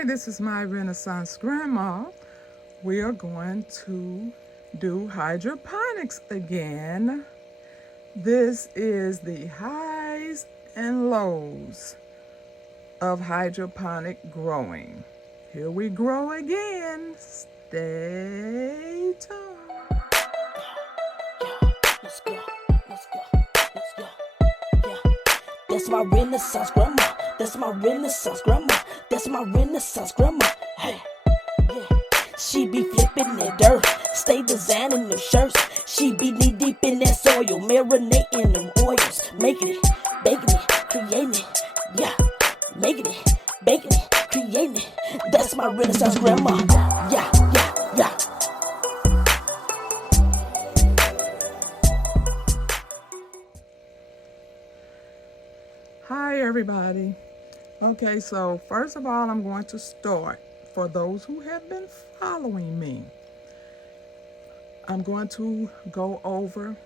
Hi, this is my Renaissance Grandma. We are going to do hydroponics again. This is the highs and lows of hydroponic growing. Here we grow again. Stay tuned. Let's go, let's go, let's go. Yeah. That's my Renaissance grandma. That's my Renaissance grandma. That's my Renaissance grandma. Hey, yeah. She be flipping that dirt, stay designing them shirts. She be knee deep in that soil, marinating them oils, making it, baking it, creating it. Yeah, making it, baking it, creating it. That's my Renaissance grandma. Yeah, yeah, yeah. Hi, everybody. Okay, so first of all, I'm going to start. For those who have been following me, I'm going to go over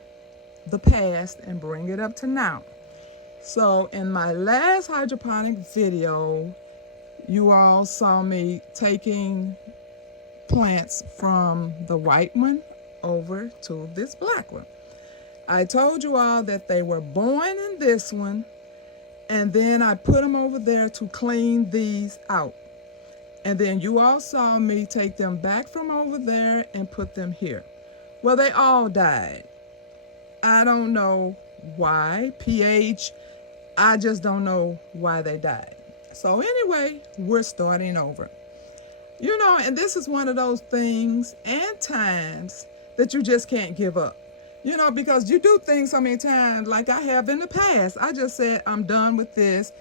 the past and bring it up to now. So, in my last hydroponic video, you all saw me taking plants from the white one over to this black one. I told you all that they were born in this one, and then I put them over there to clean these out. And then you all saw me take them back from over there and put them here. Well, they all died. I don't know why. pH, I just don't know why they died. So anyway, we're starting over. You know, and this is one of those things and times that you just can't give up. You know, because you do things so many times like I have in the past. I just said, I'm done with this.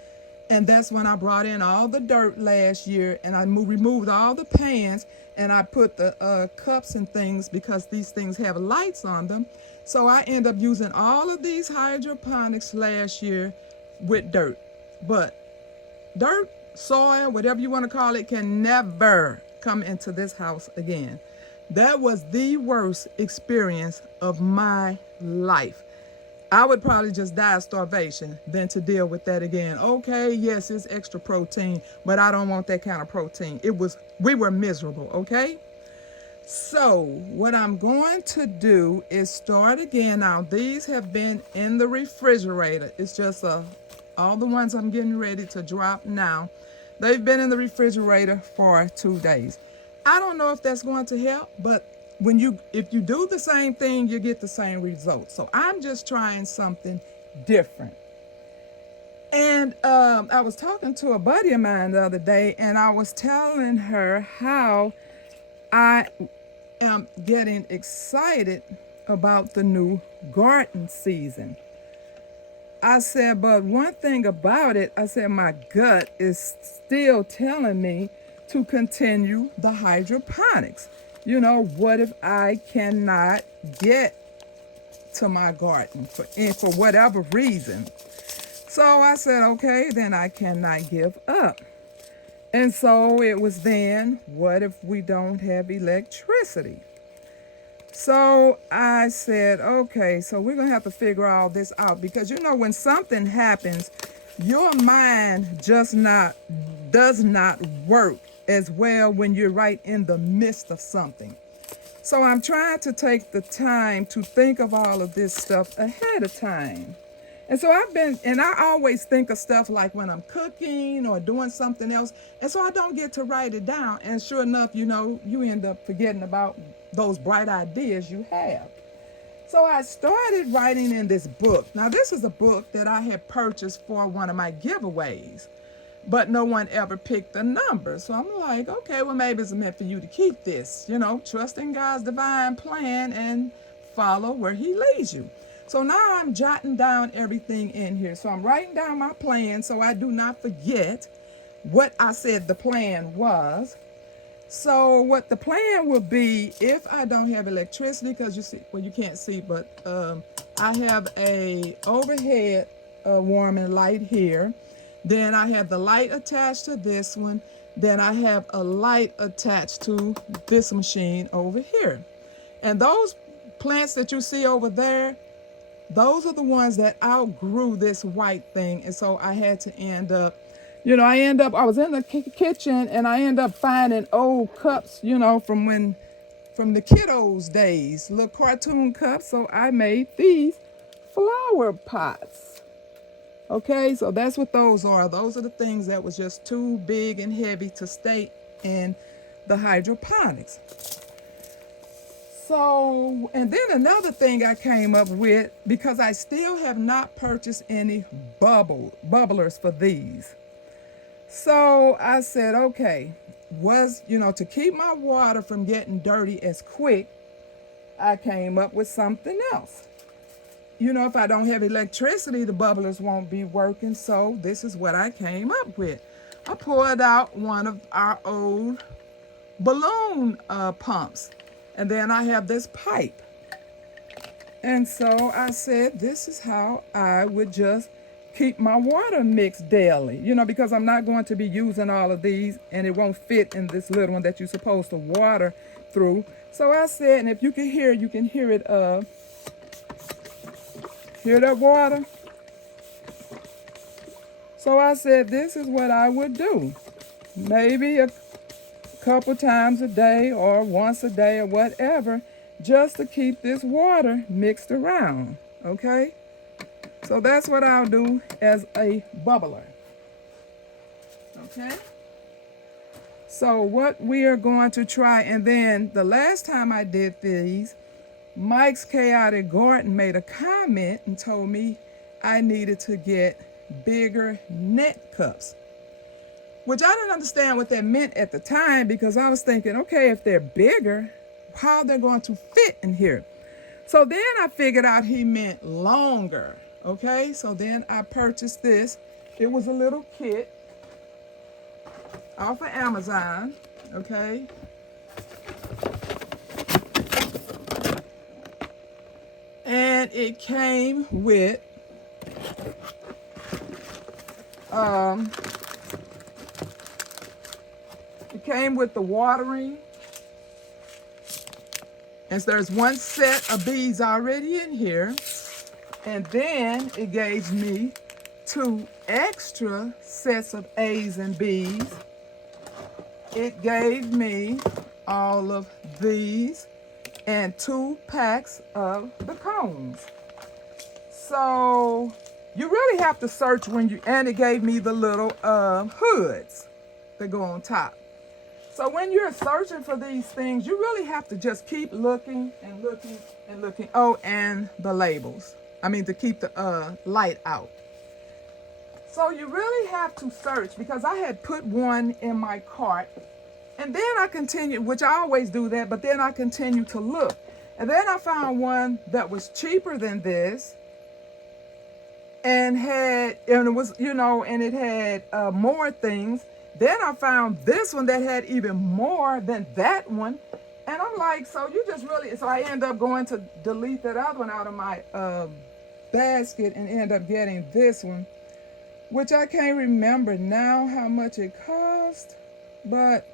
And that's when I brought in all the dirt last year and I removed all the pans and I put the cups and things because these things have lights on them. So I end up using all of these hydroponics last year with dirt. But dirt, soil, whatever you want to call it, can never come into this house again. That was the worst experience of my life. I would probably just die of starvation than to deal with that again. Okay, yes, it's extra protein, but I don't want that kind of protein. We were miserable, okay? So what I'm going to do is start again. Now, these have been in the refrigerator. It's just all the ones I'm getting ready to drop now. They've been in the refrigerator for 2 days. I don't know if that's going to help, but if you do the same thing, you get the same results. So I'm just trying something different. And I was talking to a buddy of mine the other day, and I was telling her how I am getting excited about the new garden season. I said, but one thing about it, I said, my gut is still telling me to continue the hydroponics. You know, what if I cannot get to my garden for whatever reason? So I said, okay, then I cannot give up. And so it was then, what if we don't have electricity? So I said, okay, so we're going to have to figure all this out because, you know, when something happens, your mind does not work as well when you're right in the midst of something. So I'm trying to take the time to think of all of this stuff ahead of time. And so I always think of stuff like when I'm cooking or doing something else. And so I don't get to write it down. And sure enough, you know, you end up forgetting about those bright ideas you have. So I started writing in this book. Now, this is a book that I had purchased for one of my giveaways, but no one ever picked the number. So I'm like, okay, well, maybe it's meant for you to keep this, you know, trust in God's divine plan and follow where he leads you. So now I'm jotting down everything in here. So I'm writing down my plan so I do not forget what I said the plan was. So what the plan will be if I don't have electricity, because you see, well, you can't see, but I have a overhead warming light here. Then I have the light attached to this one. Then I have a light attached to this machine over here. And those plants that you see over there, those are the ones that outgrew this white thing. And so I had to end up I was in the kitchen and I end up finding old cups, from the kiddos' days, little cartoon cups. So I made these flower pots. Okay, so that's what those are. Those are the things that was just too big and heavy to stay in the hydroponics. So, and then another thing I came up with, because I still have not purchased any bubblers for these. So I said, okay, to keep my water from getting dirty as quick, I came up with something else. If I don't have electricity, the bubblers won't be working. So this is what I came up with. I poured out one of our old balloon pumps. And then I have this pipe. And so I said, this is how I would just keep my water mixed daily, because I'm not going to be using all of these and it won't fit in this little one that you're supposed to water through. So I said, and if you can hear it, hear that water? So I said, this is what I would do. Maybe a couple times a day or once a day or whatever, just to keep this water mixed around, okay? So that's what I'll do as a bubbler, okay? So what we are going to try, and then the last time I did these, Mike's Chaotic Garden made a comment and told me I needed to get bigger net cups, which I didn't understand what that meant at the time, because I was thinking, okay, if they're bigger, how they're going to fit in here. So then I figured out he meant longer, okay? So then I purchased this. It was a little kit off of Amazon, okay? And it came with the watering. And so there's one set of beads already in here. And then it gave me 2 extra sets of A's and B's. It gave me all of these and 2 packs of the cones. So you really have to search and it gave me the little hoods that go on top. So when you're searching for these things, you really have to just keep looking and looking and looking. Oh, and the labels. To keep the light out. So you really have to search, because I had put one in my cart. And then I continued, which I always do that, but then I continued to look. And then I found one that was cheaper than this. And it had more things. Then I found this one that had even more than that one. And I'm like, so I end up going to delete that other one out of my basket and end up getting this one, which I can't remember now how much it cost, but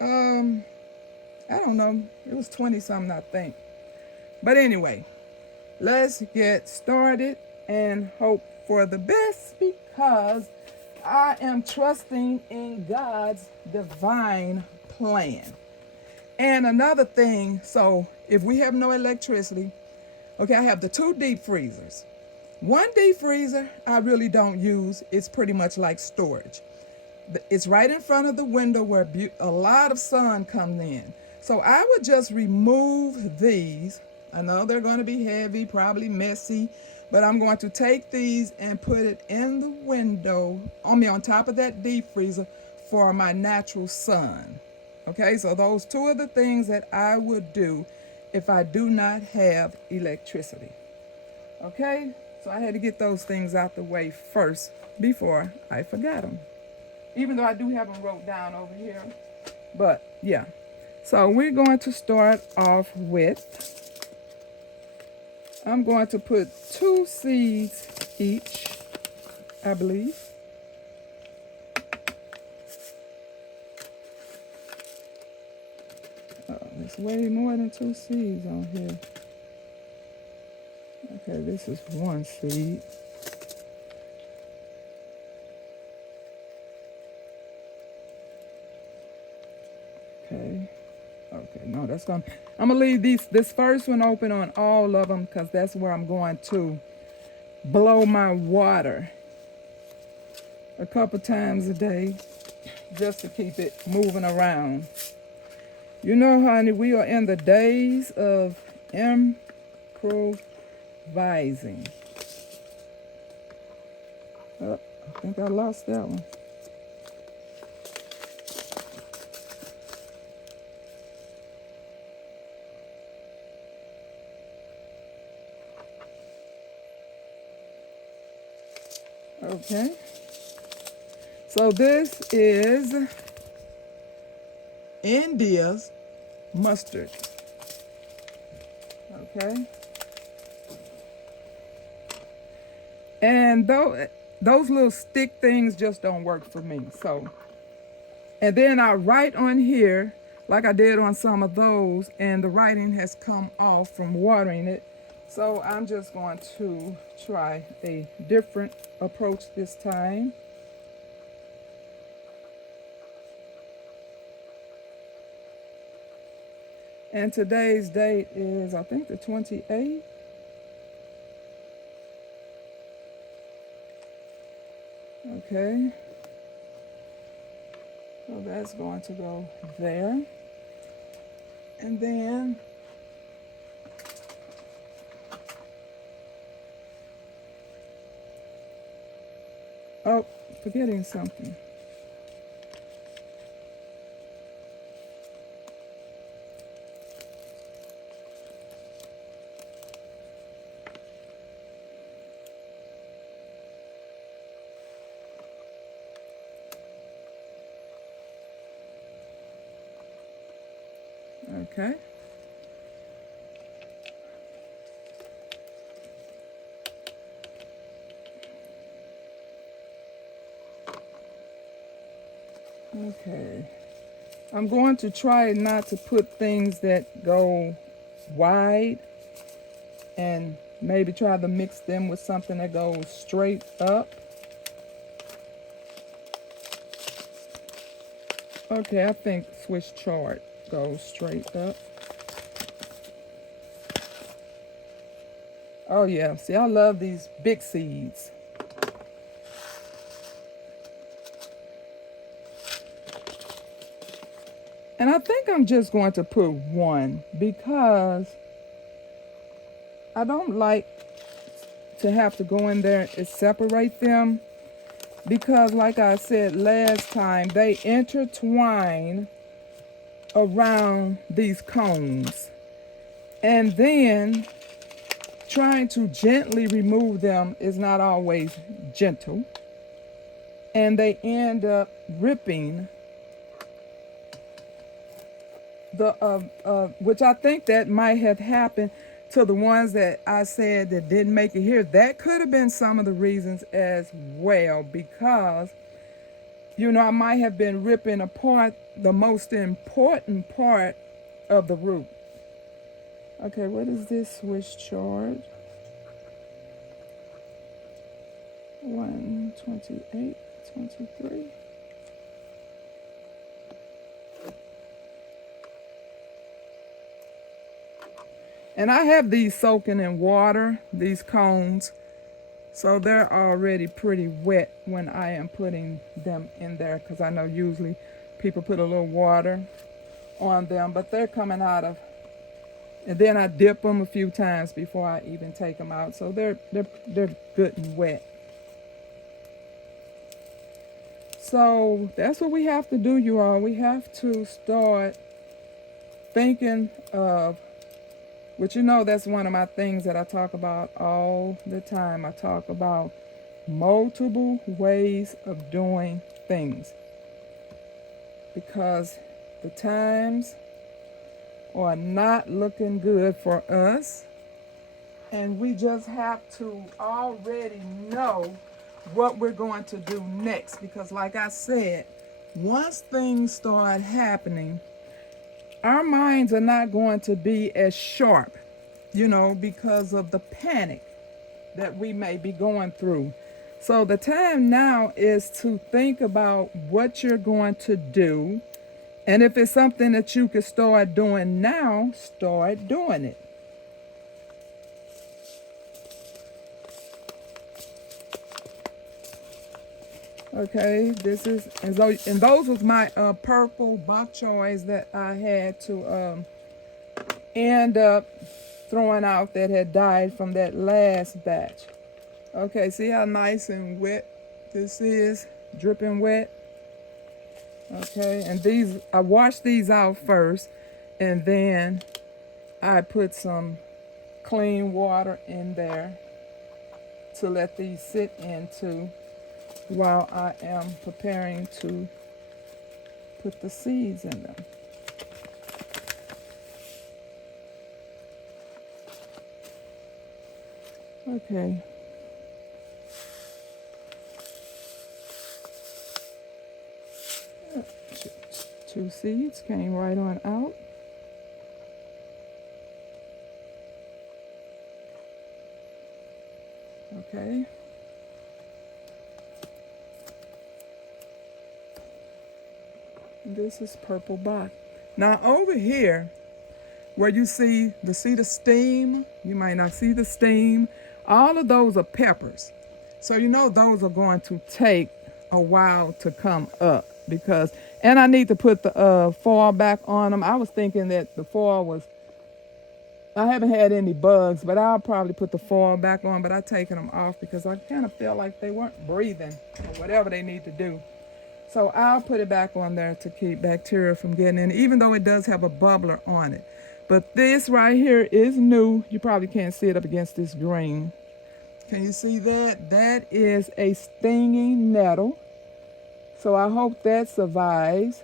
I don't know. It was 20 something, I think. But anyway, let's get started and hope for the best, because I am trusting in God's divine plan. And another thing, so if we have no electricity, okay, I have the 2 deep freezers. One deep freezer I really don't use. It's pretty much like storage. It's right in front of the window where a lot of sun comes in. So I would just remove these. I know they're going to be heavy, probably messy, but I'm going to take these and put it in the window, on top of that deep freezer for my natural sun. Okay, so those 2 are the things that I would do if I do not have electricity. Okay, so I had to get those things out the way first before I forgot them. Even though I do have them wrote down over here. But yeah, so we're going to start off with, I'm going to put 2 seeds each, I believe. Oh, there's way more than 2 seeds on here. Okay, this is 1 seed. Okay. Okay, no, that's gonna, I'm gonna leave this first one open on all of them because that's where I'm going to blow my water a couple times a day just to keep it moving around. You know, honey, we are in the days of improvising. Oh, I think I lost that one. Okay. So this is India's mustard. Okay. And those little stick things just don't work for me. So, and then I write on here like I did on some of those, and the writing has come off from watering it. So I'm just going to try a different approach this time. And today's date is, I think, the 28th. Okay. So that's going to go there. And then oh, forgetting something. Okay. Okay. I'm going to try not to put things that go wide and maybe try to mix them with something that goes straight up. Okay, I think Swiss chard goes straight up. Oh yeah, see, I love these big seeds. And I think I'm just going to put one because I don't like to have to go in there and separate them because like I said last time, they intertwine around these cones. And then trying to gently remove them is not always gentle. And they end up ripping which I think that might have happened to the ones that I said that didn't make it here. That could have been some of the reasons as well, because, you know, I might have been ripping apart the most important part of the root. Okay, what is this Swiss chard? 128, 23. And I have these soaking in water, these cones, so they're already pretty wet when I am putting them in there, because I know usually people put a little water on them, but they're coming out of, and then I dip them a few times before I even take them out, so they're good and wet. So that's what we have to do, you all. We have to start thinking of, but you know, that's one of my things that I talk about all the time. I talk about multiple ways of doing things, because the times are not looking good for us, and we just have to already know what we're going to do next, because like I said, once things start happening, our minds are not going to be as sharp, you know, because of the panic that we may be going through. So the time now is to think about what you're going to do And if it's something that you could start doing now, start doing it. Okay, this is, and those was my purple bok choys that I had to end up throwing out that had died from that last batch. Okay, see how nice and wet this is, dripping wet. Okay, and these, I washed these out first, and then I put some clean water in there to let these sit into while I am preparing to put the seeds in them. Okay. Two seeds came right on out. Okay. This is purple bok. Now over here, where you see the steam, you might not see the steam. All of those are peppers. So you know those are going to take a while to come up because, and I need to put the foil back on them. I was thinking that the foil was, I haven't had any bugs, but I'll probably put the foil back on, but I've taken them off because I kind of feel like they weren't breathing or whatever they need to do. So I'll put it back on there to keep bacteria from getting in, even though it does have a bubbler on it. But this right here is new. You probably can't see it up against this green. Can you see that? That is a stinging nettle. So I hope that survives.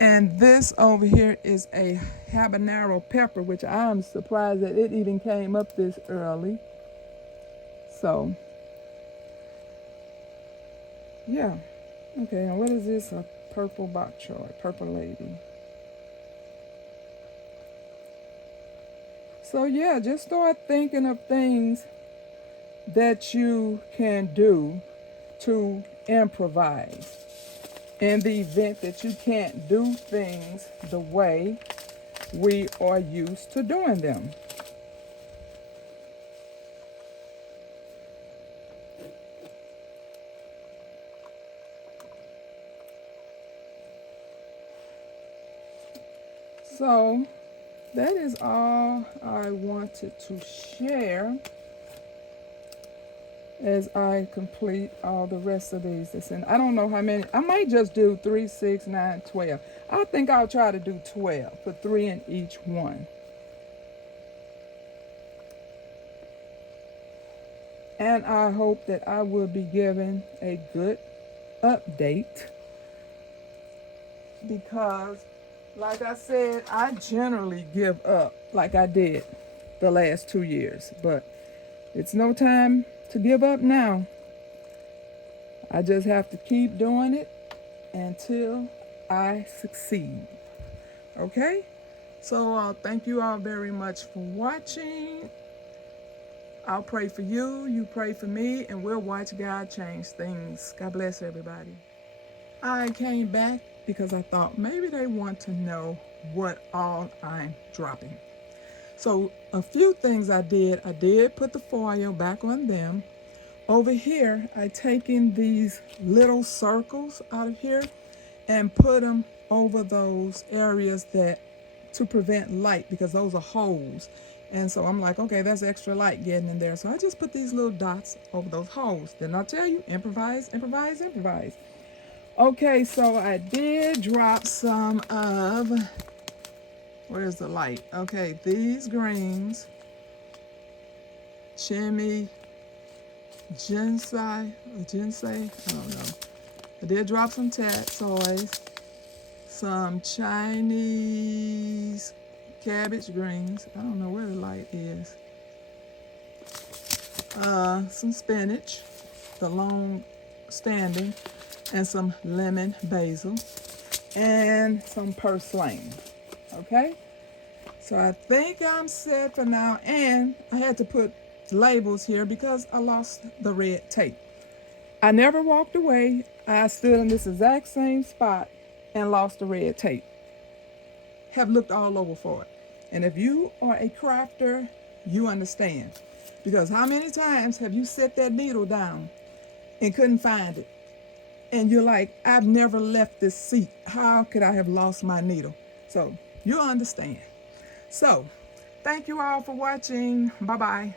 And this over here is a habanero pepper, which I'm surprised that it even came up this early. So, yeah. Okay, and what is this? A purple bok choy, purple lady. So yeah, just start thinking of things that you can do to improvise in the event that you can't do things the way we are used to doing them. So that is all I wanted to share as I complete all the rest of these. And I don't know how many. I might just do 3, 6, 9, 12. I think I'll try to do 12. Put 3 in each one. And I hope that I will be given a good update because, like I said, I generally give up like I did the last 2 years. But it's no time to give up now. I just have to keep doing it until I succeed. Okay? So thank you all very much for watching. I'll pray for you, you pray for me, and we'll watch God change things. God bless everybody. I came back because I thought maybe they want to know what all I'm dropping. So a few things I did put the foil back on them. Over here, I taken these little circles out of here and put them over those areas that to prevent light because those are holes. And so I'm like, okay, that's extra light getting in there. So I just put these little dots over those holes. Didn't I tell you? Improvise, improvise, improvise. Okay, so I did drop some of, where's the light? Okay, these greens, ginseng, I don't know. I did drop some tatsoys, some Chinese cabbage greens. I don't know where the light is. Some spinach, the long standing, and some lemon basil, and some purslane. Okay? So I think I'm set for now, and I had to put labels here because I lost the red tape. I never walked away. I stood in this exact same spot and lost the red tape. Have looked all over for it. And if you are a crafter, you understand. Because how many times have you set that needle down and couldn't find it? And you're like, I've never left this seat. How could I have lost my needle? So you'll understand. So thank you all for watching. Bye-bye.